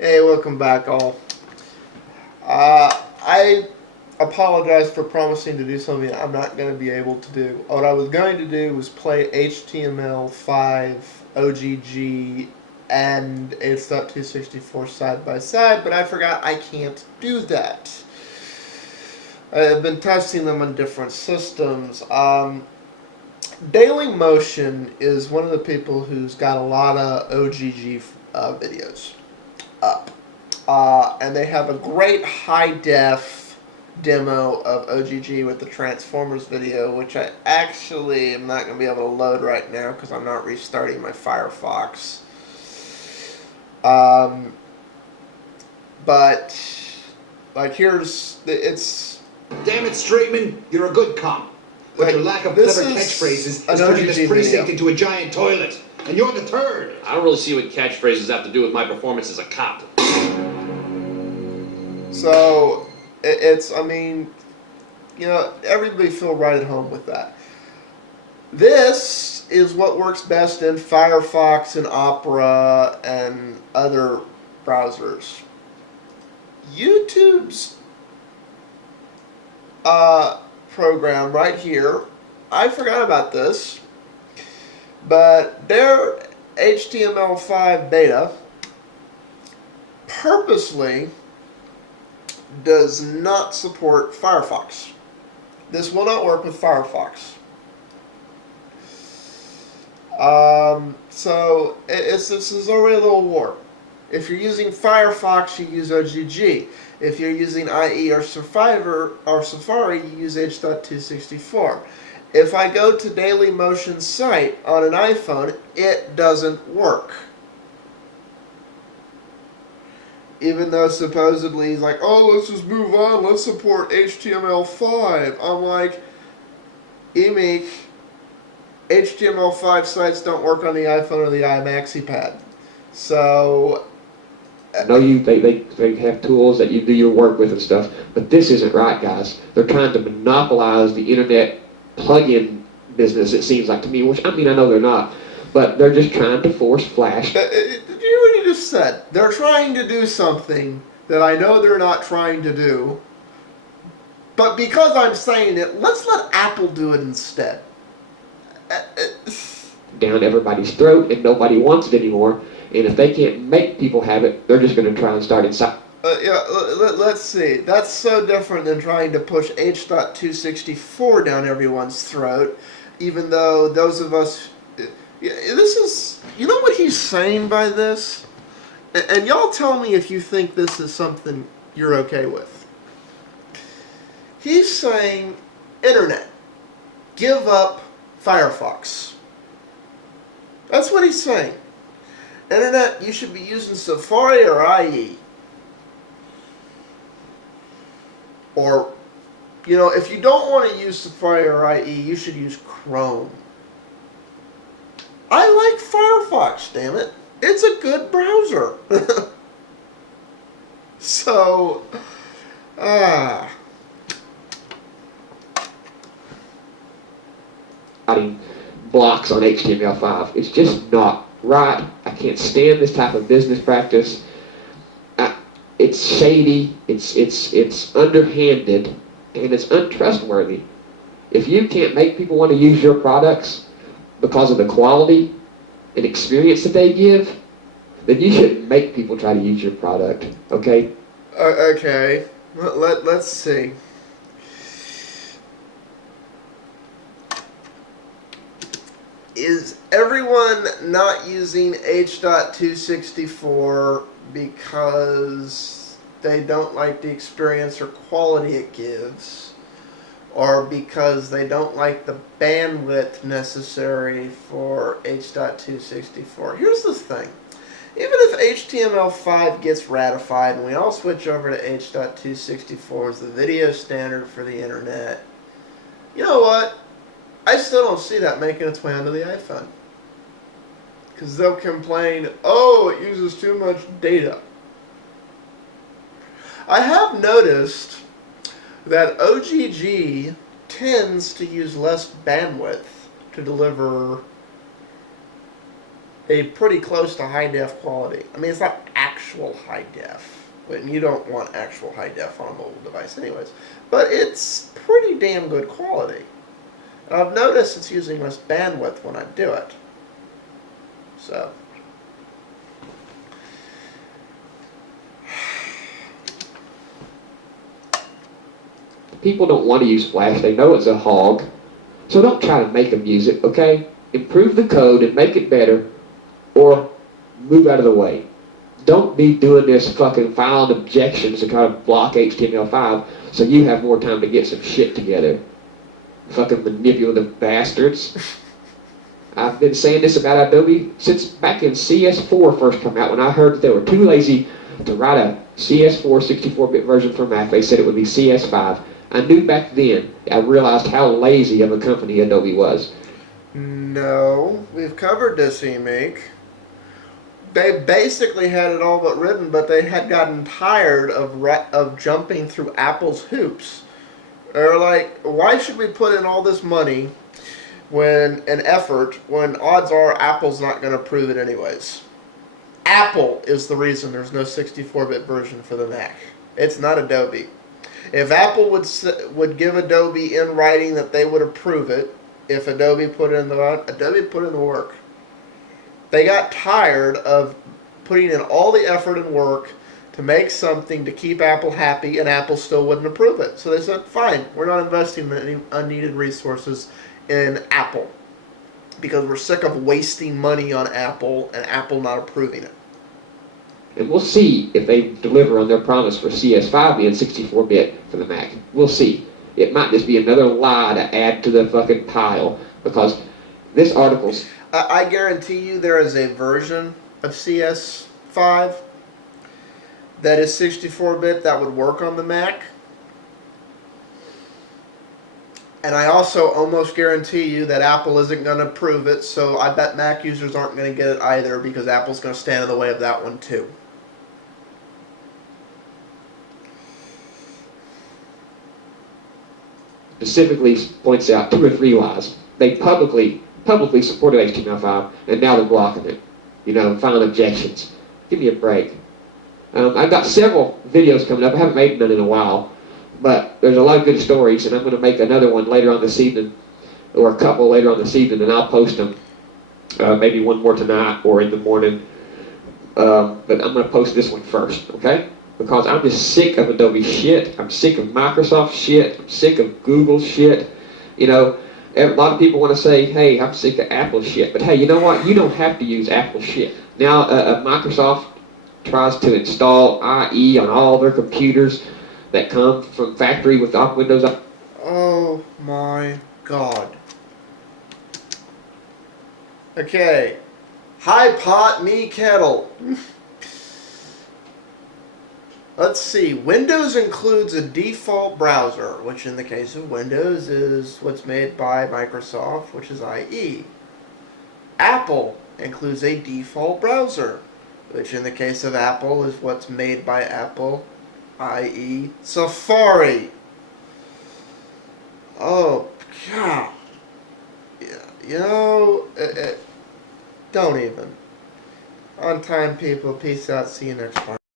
Hey, welcome back, all. I apologize for promising to do something I'm not going to be able to do. What I was going to do was play HTML5, OGG, and H.264 side by side, but I forgot I can't do that. I've been testing them on different systems. Daily Motion is one of the people who's got a lot of OGG videos up. And they have a great high-def demo of OGG with the Transformers video, which I actually am not going to be able to load right now because I'm not restarting my FireFox. But, like, it's... Damn it, Straightman, you're a good cop. But like, your lack of clever catchphrases is turning this precinct into a giant toilet. And you're the third. I don't really see what catchphrases have to do with my performance as a cop. So, I mean, you know, everybody feel right at home with that. This is what works best in Firefox and Opera and other browsers. YouTube's program right here, I forgot about this, but their HTML5 beta purposely does not support Firefox. This will not work with Firefox. So this is already a little war. If you're using Firefox, you use OGG. If you're using IE or Safari, you use H.264. If I go to Daily Motion's site on an iPhone, it doesn't work. Even though supposedly he's like, oh, let's just move on, let's support HTML5. I'm like, Emeek, HTML5 sites don't work on the iPhone or the iMaxi-Pad. So... I know they have tools that you do your work with and stuff, but this isn't right, guys. They're trying to monopolize the internet plug-in business, it seems like to me, which, I mean, I know they're not, but they're just trying to force Flash. Did you hear what you just said? They're trying to do something that I know they're not trying to do, but because I'm saying it, let's let Apple do it instead. Down everybody's throat, and nobody wants it anymore. And if they can't make people have it, they're just going to try and start inside. Let's see. That's so different than trying to push H.264 down everyone's throat, even though those of us... This is... You know what he's saying by this? And y'all tell me if you think this is something you're okay with. He's saying, Internet, give up Firefox. That's what he's saying. Internet, you should be using Safari or IE. Or, you know, if you don't want to use Safari or IE, you should use Chrome. I like Firefox, damn it. It's a good browser. So, blocks on HTML5. It's just not right. I can't stand this type of business practice. It's shady, it's underhanded, and it's untrustworthy. If you can't make people want to use your products because of the quality and experience that they give, then you shouldn't make people try to use your product, okay? Okay, let's see. Is everyone not using H.264 because they don't like the experience or quality it gives, or because they don't like the bandwidth necessary for H.264? Here's the thing. Even if HTML5 gets ratified and we all switch over to H.264 as the video standard for the internet, you know what? I still don't see that making its way onto the iPhone. Because they'll complain, oh, it uses too much data. I have noticed that OGG tends to use less bandwidth to deliver a pretty close to high def quality. I mean, it's not actually actual high def. And you don't want actual high def on a mobile device anyways. But it's pretty damn good quality. And I've noticed it's using less bandwidth when I do it. So. People don't want to use Flash. They know it's a hog. So don't try to make them use it, okay? Improve the code and make it better, or move out of the way. Don't be doing this fucking filing objections to try to block HTML5 so you have more time to get some shit together. Fucking manipulative bastards. I've been saying this about Adobe since back in CS4 first came out, when I heard that they were too lazy to write a CS4 64-bit version for Mac. They said it would be CS5. I knew back then, I realized how lazy of a company Adobe was. No, we've covered this, Emeek. They basically had it all but written, but they had gotten tired of jumping through Apple's hoops. They're like, why should we put in all this money when odds are Apple's not going to approve it anyways? Apple is the reason there's no 64-bit version for the Mac. It's not Adobe. If Apple would give Adobe in writing that they would approve it, if Adobe put in the work. They got tired of putting in all the effort and work to make something to keep Apple happy, and Apple still wouldn't approve it. So they said, fine, we're not investing any unneeded resources in Apple because we're sick of wasting money on Apple and Apple not approving it. And we'll see if they deliver on their promise for CS5 being 64-bit for the Mac. We'll see. It might just be another lie to add to the fucking pile, because this article's... I guarantee you there is a version of CS5 that is 64-bit that would work on the Mac. And I also almost guarantee you that Apple isn't going to approve it, so I bet Mac users aren't going to get it either, because Apple's going to stand in the way of that one too. Specifically points out 2 or 3 lies. They publicly supported HTML5, and now they're blocking it. You know, filing objections. Give me a break. I've got several videos coming up. I haven't made none in a while, but there's a lot of good stories, and I'm going to make another one later on this evening, or a couple later on this evening, and I'll post them. Maybe one more tonight or in the morning. But I'm going to post this one first, okay? Because I'm just sick of Adobe shit. I'm sick of Microsoft shit. I'm sick of Google shit. You know, a lot of people want to say, hey, I'm sick of Apple shit. But hey, you know what? You don't have to use Apple shit. Now, Microsoft tries to install IE on all their computers that come from factory with Windows. Oh my God. Okay. Hi pot me kettle. Let's see. Windows includes a default browser, which in the case of Windows is what's made by Microsoft, which is IE. Apple includes a default browser, which in the case of Apple is what's made by Apple, i.e. Safari. Oh, God. Yeah, you know, don't even. On time, people. Peace out. See you next time.